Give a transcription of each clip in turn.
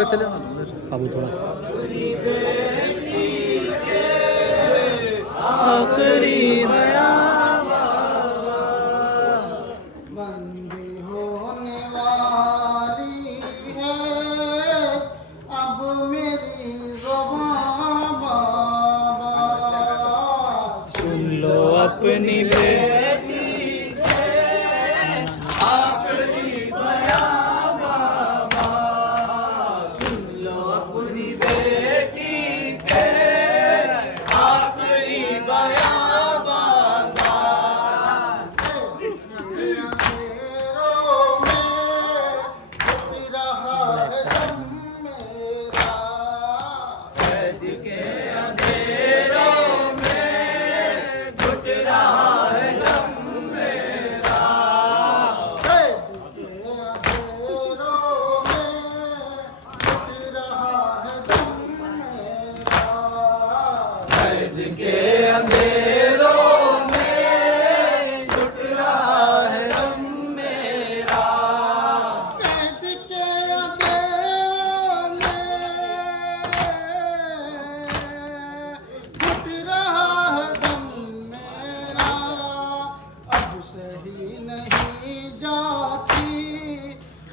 उधर चले ना उधर बाबू थोड़ा सा आखिरी बंदी होने वाली है अब मेरी ज़ुबान बाबा सुन लो अपनी बेटी के आखिरी बयां बाबा सुन लो अपनी बेटी के आखिरी बयां बाबा अंधेरों में घुट रहा है दम मेरा कैद के अंधेरों में घुट रहा है दम मेरा कैद के अंधेरों में घुट रहा है दम मेरा कैद के अंधेरों में घुट रहा है दम मेरा अब सही नहीं जाती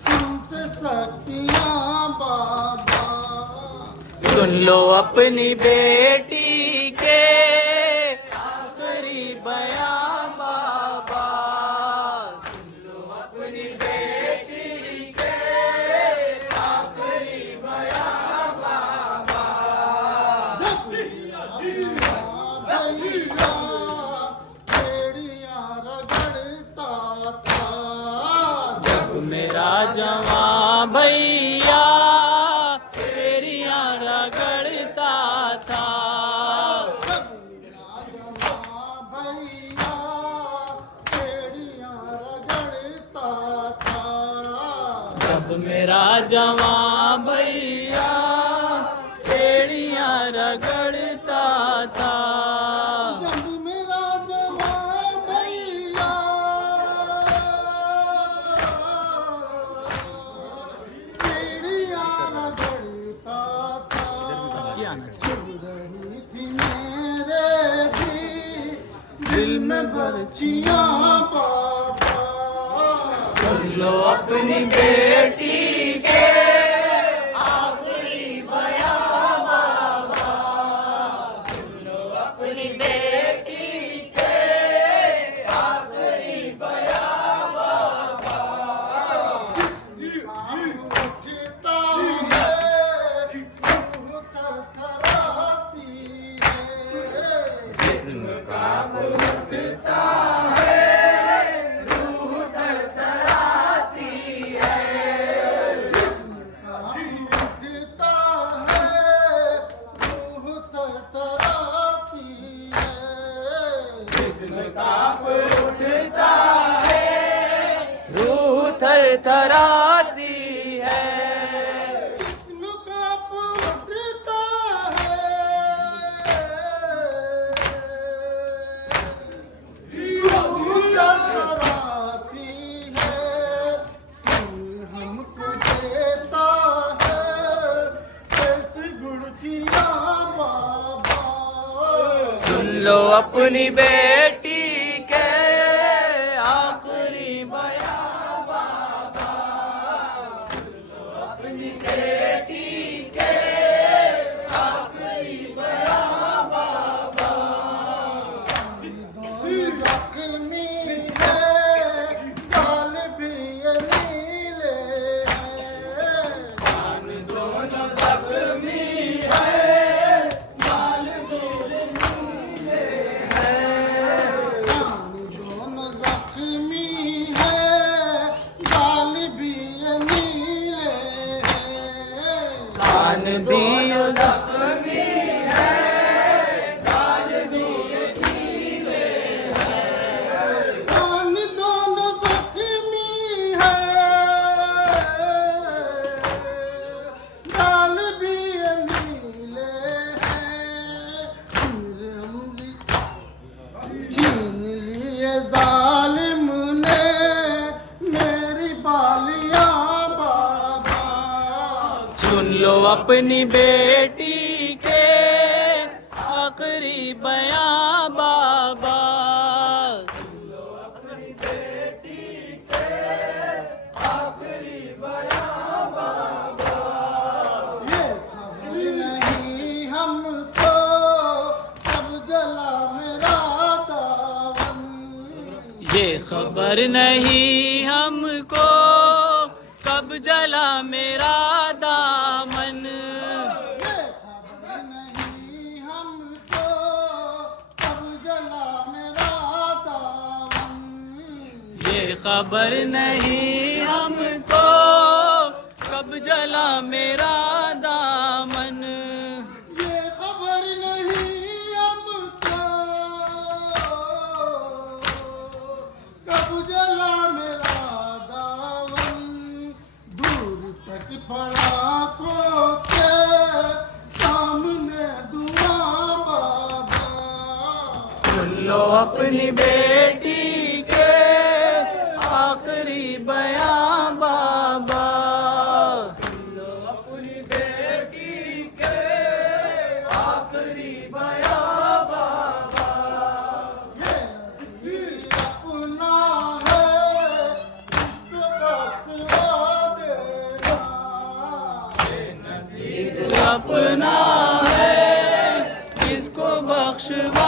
तुमसे शक्तियाँ बाबा सुन लो अपनी बेटी के आखिरी बयां बाबा सुन लो अपनी बेटी के आखिरी बयां बाबा जब मेरा भैया बेड़ियाँ रगड़ता था जब मेरा जवां भैया तेरियां रगड़ता था जब मेरा जवां भैया बेड़ियाँ रगड़ता था जब मेरा जवां भैया तेरियां रगड़ता था जब मेरा जवां भैया बेड़ियाँ रगड़ता था चुभ रही थी मेरे भी दिल में बर्चियाँ बाबा सुन लो अपनी बेटी के आखिरी बयां बाबा सुन लो अपनी बेटी के आखिरी बयां बाबा उठता है रूह थरथराती है जिस्म का उठता है रूह थरथराती है जिस्म का उठता है रूह थरथराती है जिस्म का उठता है रूह थरथराती है जिस्म कांप उठता है रूह थरथराती है सिर हमको देता है कैसे गुड़कियाँ बाबा सुन लो अपनी बेटी के आखिरी बयां बाबा सुन लो अपनी बेटी के आखिरी बयां बाबा दोनों जख्मी है गाल भी ये नीले हैं दोनों जख्मी है गाल भी ये नीले हैं दोनों जख्मी है गाल भी ये नीले हैं कान दियो जख्मी है गाल भी ये नीले हैं कान दोनों जख्मी है गाल भी ये नीले हैं मेरे हमरी छीन लिए जालिम ने मेरी बालियां बाबा सुन लो अपनी बेटी के आखिरी बयां बाबा। ये खबर नहीं हमको कब जला मेरा दामन। ये खबर नहीं हमको कब जला मेरा दामन। ये खबर नहीं हमको कब जला मेरा दामन। ये खबर नहीं हमको कब जला मेरा दामन। ये खबर नहीं हमको कब जला मेरा दामन। दूर तक पड़ाकों के सामने दुआ बाबा। सुन लो अपनी बेटी के आखिरी बयां बाबा। सुन लो अपनी बेटी के आखिरी बयां बाबा। ये नज़ीर अपना है इसको बख्शवा देना। अपना है इसको बख्शवा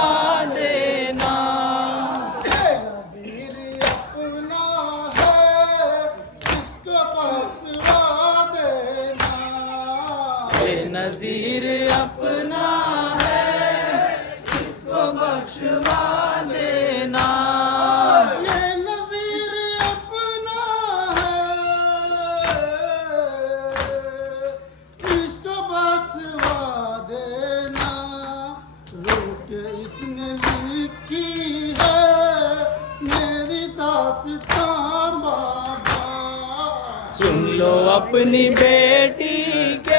देना। ये नज़ीर अपना है इसको बख्शवा देना। ये नज़ीर अपना है इसको बख्शवा देना। ये नज़ीर अपना है इसको बख्शवा देना। रोके इसने लिखी है मेरी दास्तां बाबा। सुन लो अपनी बेटी के